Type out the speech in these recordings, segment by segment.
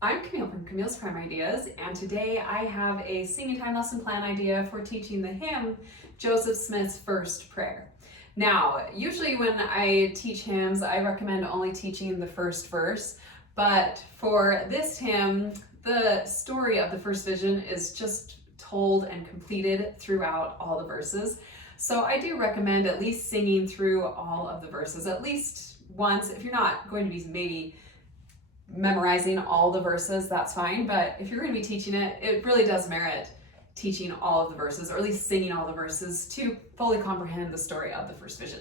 I'm Camille from Camille's Prime Ideas, and today I have a singing time lesson plan idea for teaching the hymn, Joseph Smith's First Prayer. Now, usually when I teach hymns, I recommend only teaching the first verse, but for this hymn, the story of the first vision is just told and completed throughout all the verses. So I do recommend at least singing through all of the verses, at least once. If you're not going to be maybe memorizing all the verses, that's fine, but if you're going to be teaching it, it really does merit teaching all of the verses, or at least singing all the verses to fully comprehend the story of the first vision.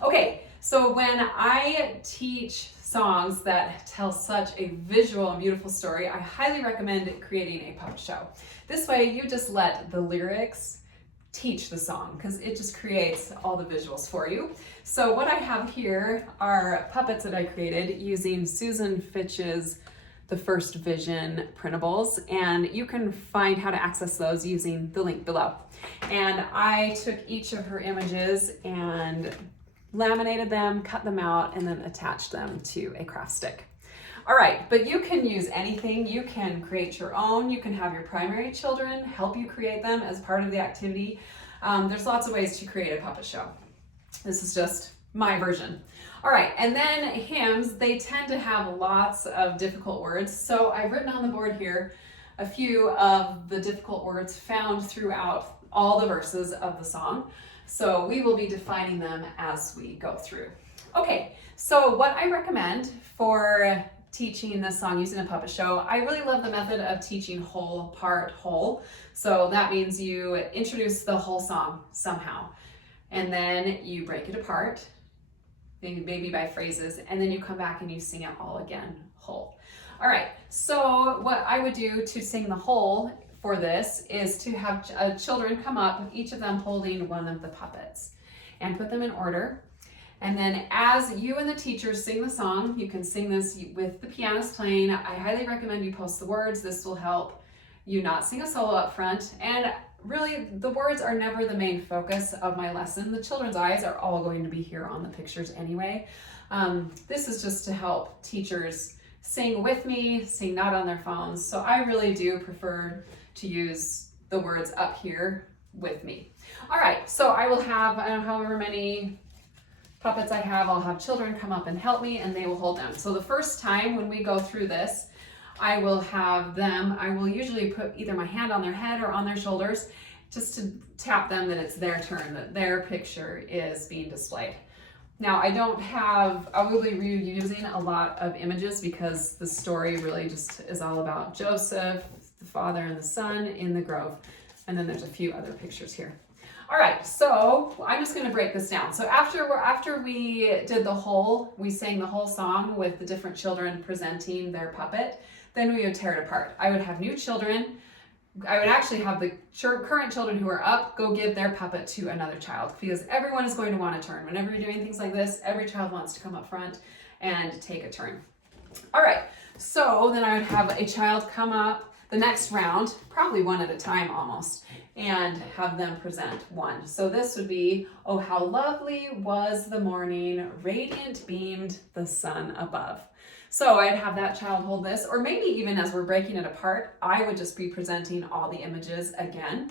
Okay, so when I teach songs that tell such a visual and beautiful story, I highly recommend creating a puppet show. This way you just let the lyrics teach the song, because it just creates all the visuals for you. So what I have here are puppets that I created using Susan Fitch's The First Vision printables, and you can find how to access those using the link below. And I took each of her images and laminated them, cut them out, and then attached them to a craft stick. All right, but you can use anything. You can create your own. You can have your primary children help you create them as part of the activity. There's lots of ways to create a puppet show. This is just my version. All right, and then hymns, they tend to have lots of difficult words. So I've written on the board here a few of the difficult words found throughout all the verses of the song. So we will be defining them as we go through. Okay, so what I recommend for teaching this song using a puppet show, I really love the method of teaching whole, part, whole. So that means you introduce the whole song somehow, and then you break it apart, maybe by phrases, and then you come back and you sing it all again, whole. All right, so what I would do to sing the whole for this is to have children come up, each of them holding one of the puppets, and put them in order. And then as you and the teachers sing the song, you can sing this with the pianist playing. I highly recommend you post the words. This will help you not sing a solo up front. And really, the words are never the main focus of my lesson. The children's eyes are all going to be here on the pictures anyway. This is just to help teachers sing with me, sing not on their phones. So I really do prefer to use the words up here with me. All right, so I will have however many puppets I have, I'll have children come up and help me, and they will hold them. So the first time when we go through this, I will have them, I will usually put either my hand on their head or on their shoulders just to tap them that it's their turn, that their picture is being displayed. Now I will be reusing a lot of images because the story really just is all about Joseph, the father and the son in the grove. And then there's a few other pictures here. All right, so I'm just gonna break this down. So after we did we sang the whole song with the different children presenting their puppet, then we would tear it apart. I would have new children. I would actually have the current children who are up go give their puppet to another child, because everyone is going to want a turn. Whenever you're doing things like this, every child wants to come up front and take a turn. All right, so then I would have a child come up the next round, probably one at a time almost, and have them present one. So this would be, oh, how lovely was the morning, radiant beamed the sun above. So I'd have that child hold this, or maybe even as we're breaking it apart, I would just be presenting all the images again,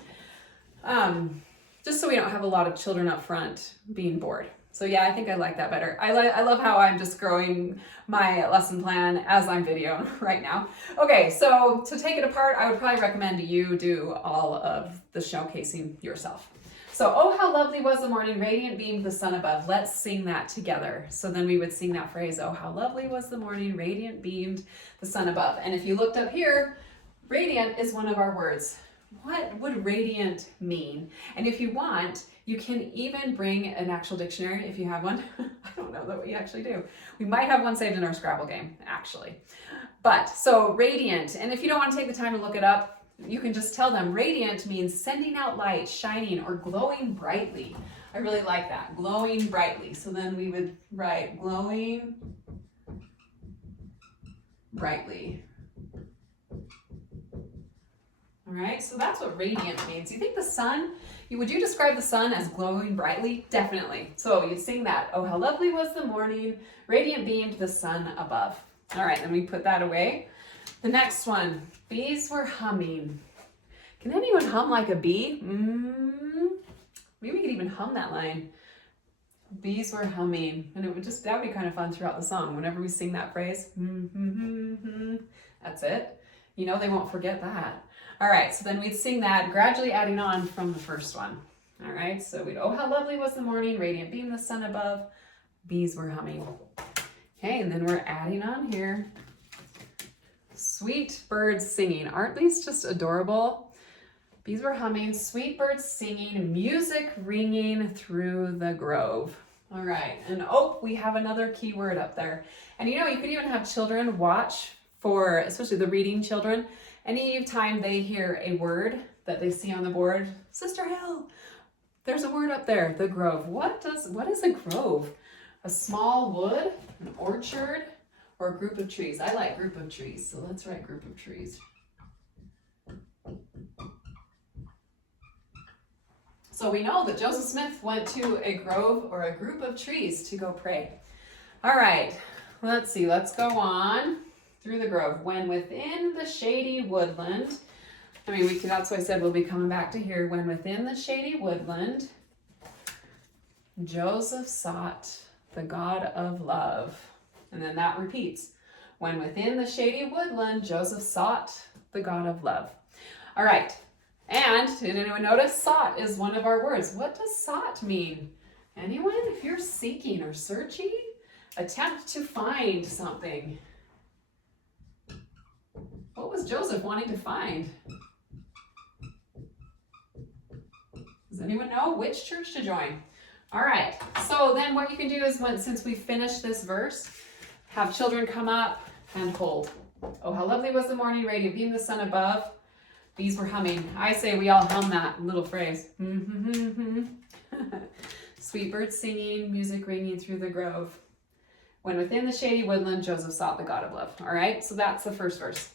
just so we don't have a lot of children up front being bored. So yeah, I think I like that better. I love how I'm just growing my lesson plan as I'm videoing right now. Okay, so to take it apart, I would probably recommend you do all of the showcasing yourself. So, oh, how lovely was the morning, radiant beamed the sun above. Let's sing that together. So then we would sing that phrase, oh, how lovely was the morning, radiant beamed the sun above. And if you looked up here, radiant is one of our words. What would radiant mean? And if you want, you can even bring an actual dictionary if you have one. I don't know that we actually do. We might have one saved in our Scrabble game, actually. But so radiant, and if you don't want to take the time to look it up, you can just tell them radiant means sending out light, shining, or glowing brightly. I really like that, glowing brightly. So then we would write glowing brightly. All right, so that's what radiant means. You think the sun, would you describe the sun as glowing brightly? Definitely. So you'd sing that, oh, how lovely was the morning, radiant beamed the sun above. All right, then we put that away. The next one, bees were humming. Can anyone hum like a bee? Maybe we could even hum that line. Bees were humming. And it would just, that would be kind of fun throughout the song. Whenever we sing that phrase, that's it. You know, they won't forget that. All right, so then we'd sing that, gradually adding on from the first one. All right, so we'd, oh, how lovely was the morning, radiant beam the sun above, bees were humming. Okay, and then we're adding on here. Sweet birds singing. Aren't these just adorable? Bees were humming, sweet birds singing, music ringing through the grove. All right, and oh, we have another key word up there. And you know, you could even have children watch for, especially the reading children, any time they hear a word that they see on the board, Sister Hill, there's a word up there, the grove. What is a grove? A small wood, an orchard, or a group of trees? I like group of trees, so let's write group of trees. So we know that Joseph Smith went to a grove or a group of trees to go pray. All right, let's see, let's go on through the grove. When within the shady woodland, that's why I said we'll be coming back to here. When within the shady woodland, Joseph sought the God of love. And then that repeats. When within the shady woodland, Joseph sought the God of love. All right. And did anyone notice? Sought is one of our words. What does sought mean? Anyone? If you're seeking or searching, attempt to find something. What was Joseph wanting to find? Does anyone know which church to join? All right, so then what you can do is, since we finished this verse, have children come up and hold. Oh, how lovely was the morning, radiant beam the sun above. Bees were humming. I say we all hum that little phrase. Sweet birds singing, music ringing through the grove. When within the shady woodland, Joseph sought the God of love. All right, so that's the first verse.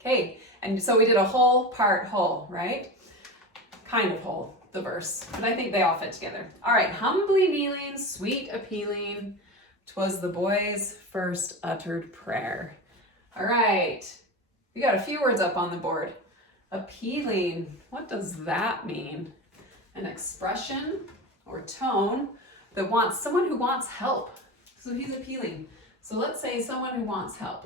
Okay, and so we did a whole, right? Kind of whole, the verse, but I think they all fit together. All right, humbly kneeling, sweet appealing, 'twas the boy's first uttered prayer. All right, we got a few words up on the board. Appealing, what does that mean? An expression or tone that wants, someone who wants help. So he's appealing. So let's say someone who wants help.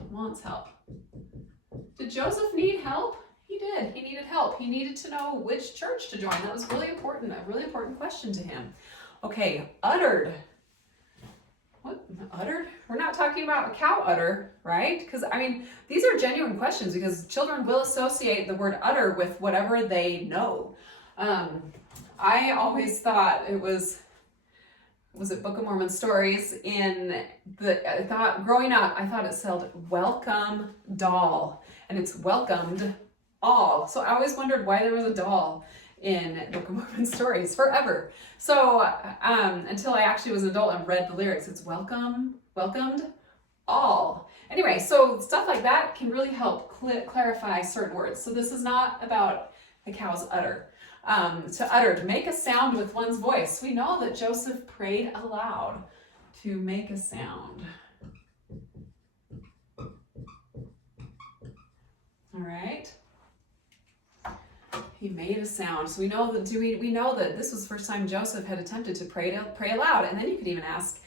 Did Joseph need help? He did. He needed help. He needed to know which church to join. That was really important, a really important question to him. Okay, uttered. What, uttered? We're not talking about a cow udder, right? Because, these are genuine questions because children will associate the word utter with whatever they know. I always thought it was it Book of Mormon stories growing up, I thought it spelled welcome doll, and it's welcomed all. So I always wondered why there was a doll in Book of Mormon stories forever. So until I actually was an adult and read the lyrics, it's welcomed all. Anyway, so stuff like that can really help clarify certain words. So this is not about the cow's udder. To make a sound with one's voice. We know that Joseph prayed aloud to make a sound. All right. He made a sound. So we know that this was the first time Joseph had attempted to pray aloud. And then you could even ask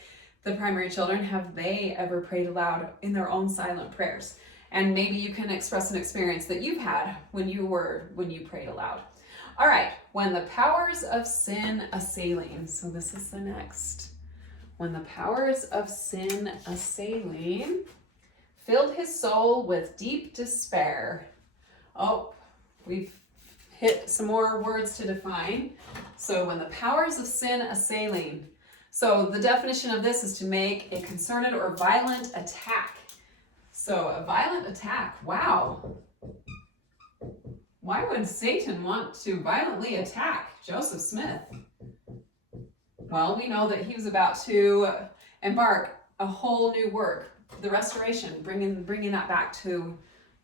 the primary children, have they ever prayed aloud in their own silent prayers? And maybe you can express an experience that you've had when you prayed aloud. All right, when the powers of sin assailing. So this is the next. When the powers of sin assailing filled his soul with deep despair. Oh, we've hit some more words to define. So when the powers of sin assailing. So the definition of this is to make a concerted or violent attack. So a violent attack, wow. Why would Satan want to violently attack Joseph Smith? Well, we know that he was about to embark a whole new work, the restoration, bringing that back to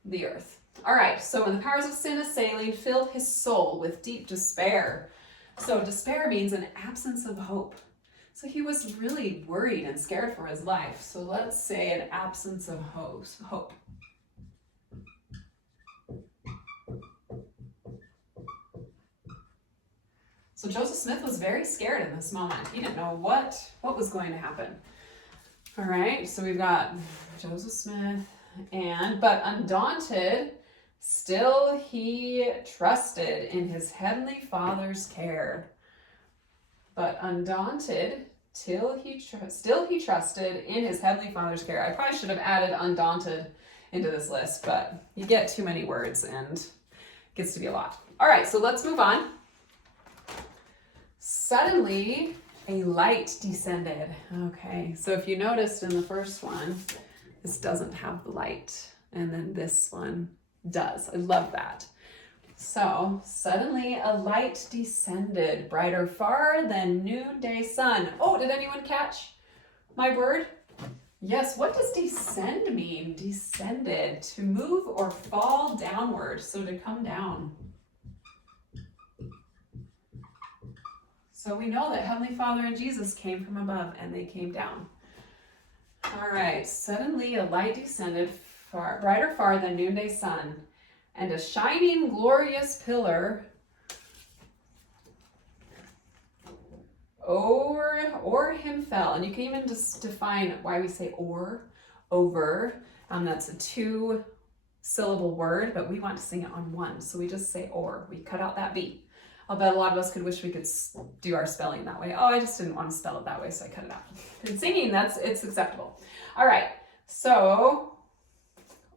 the earth. All right, so when the powers of sin assailing filled his soul with deep despair. So despair means an absence of hope. So he was really worried and scared for his life. So let's say an absence of hope. So Joseph Smith was very scared in this moment. He didn't know what was going to happen. All right, so we've got Joseph Smith, but undaunted, still he trusted in his heavenly Father's care. But undaunted, still he trusted in his heavenly Father's care. I probably should have added undaunted into this list, but you get too many words and it gets to be a lot. All right, so let's move on. Suddenly, a light descended. Okay, so if you noticed in the first one, this doesn't have the light, and then this one does. I love that. So, suddenly a light descended, brighter far than noonday sun. Oh, did anyone catch my word? Yes, what does descend mean? Descended, to move or fall downward, so to come down. So we know that Heavenly Father and Jesus came from above and they came down. All right, suddenly a light descended, brighter far than noonday sun, and a shining, glorious pillar o'er him fell. And you can even just define why we say over. That's a 2-syllable word, but we want to sing it on one. So we just say or. We cut out that B. I'll bet a lot of us could wish we could do our spelling that way. Oh, I just didn't want to spell it that way, so I cut it out. In singing, it's acceptable. All right, so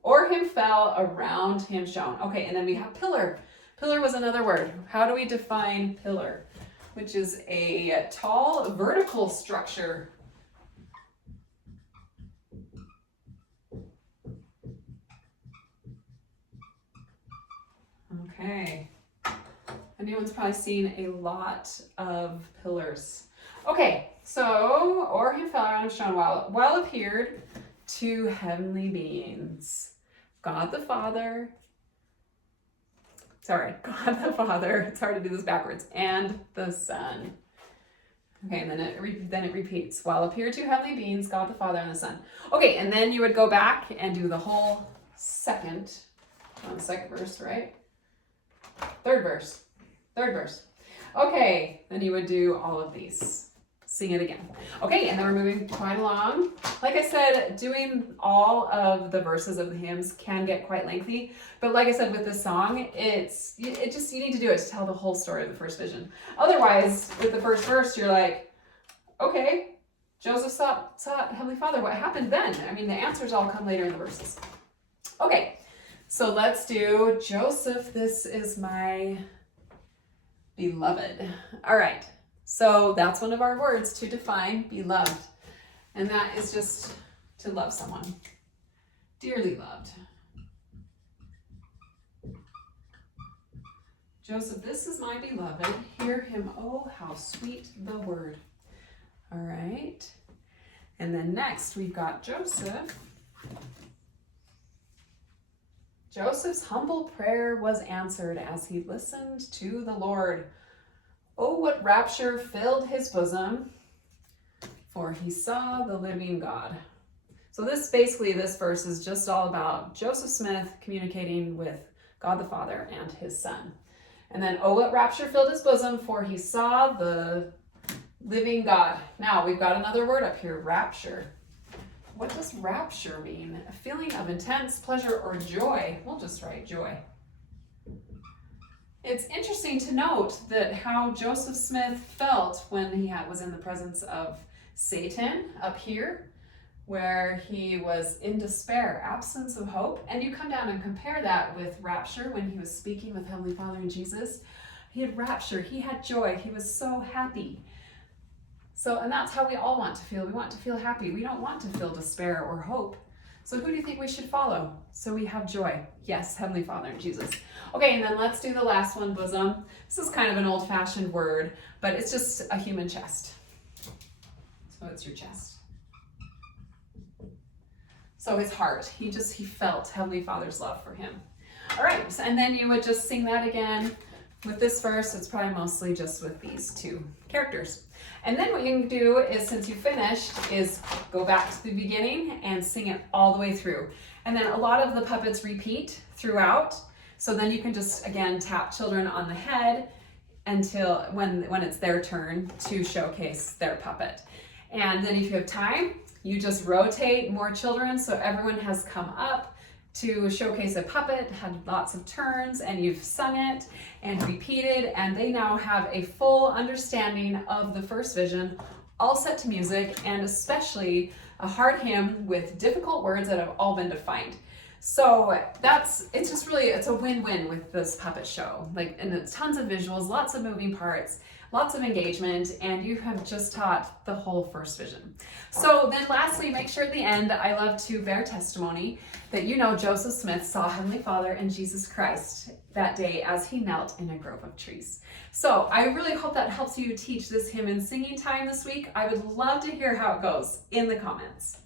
o'er him fell, around him shone. Okay, and then we have pillar. Pillar was another word. How do we define pillar? Which is a tall vertical structure. Okay. Anyone's probably seen a lot of pillars. Okay, so o'er him fell, around him shone, while appeared 2 heavenly beings. God the Father, it's hard to do this backwards, and the Son. Okay, and then it repeats. While appeared 2 heavenly beings, God the Father and the Son. Okay, and then you would go back and do the whole second verse, right? Third verse. Okay, then you would do all of these. Sing it again. Okay, and then we're moving quite along. Like I said, doing all of the verses of the hymns can get quite lengthy, but like I said with this song, you need to do it to tell the whole story of the first vision. Otherwise, with the first verse, you're like, okay, Joseph saw Heavenly Father. What happened then? I mean, the answers all come later in the verses. Okay, so let's do Joseph, this is my beloved. All right, so that's one of our words to define beloved. And that is just to love someone. Dearly loved. Joseph, this is my beloved. Hear him, oh, how sweet the word. All right. And then next we've got Joseph. Joseph's humble prayer was answered as he listened to the Lord. Oh, what rapture filled his bosom, for he saw the living God. So this verse is just all about Joseph Smith communicating with God the Father and his Son. And then, oh, what rapture filled his bosom, for he saw the living God. Now, we've got another word up here, rapture. What does rapture mean? A feeling of intense pleasure or joy. We'll just write joy. It's interesting to note that how Joseph Smith felt when he was in the presence of Satan up here, where he was in despair, absence of hope. And you come down and compare that with rapture when he was speaking with Heavenly Father and Jesus. He had rapture, he had joy, he was so happy. So, and that's how we all want to feel. We want to feel happy. We don't want to feel despair or hope. So who do you think we should follow? So we have joy. Yes, Heavenly Father and Jesus. Okay, and then let's do the last one, bosom. This is kind of an old-fashioned word, but it's just a human chest. So it's your chest. So his heart, he felt Heavenly Father's love for him. All right, so, and then you would just sing that again. With this verse, it's probably mostly just with these 2 characters. And then what you can do is, since you finished, is go back to the beginning and sing it all the way through. And then a lot of the puppets repeat throughout. So then you can just, again, tap children on the head until when it's their turn to showcase their puppet. And then if you have time, you just rotate more children so everyone has come up to showcase a puppet, had lots of turns, and you've sung it and repeated, and they now have a full understanding of the first vision, all set to music, and especially a hard hymn with difficult words that have all been defined. So it's a win-win with this puppet show. And it's tons of visuals, lots of moving parts, lots of engagement, and you have just taught the whole first vision. So then lastly, make sure at the end, I love to bear testimony that you know Joseph Smith saw Heavenly Father and Jesus Christ that day as he knelt in a grove of trees. So I really hope that helps you teach this hymn in singing time this week. I would love to hear how it goes in the comments.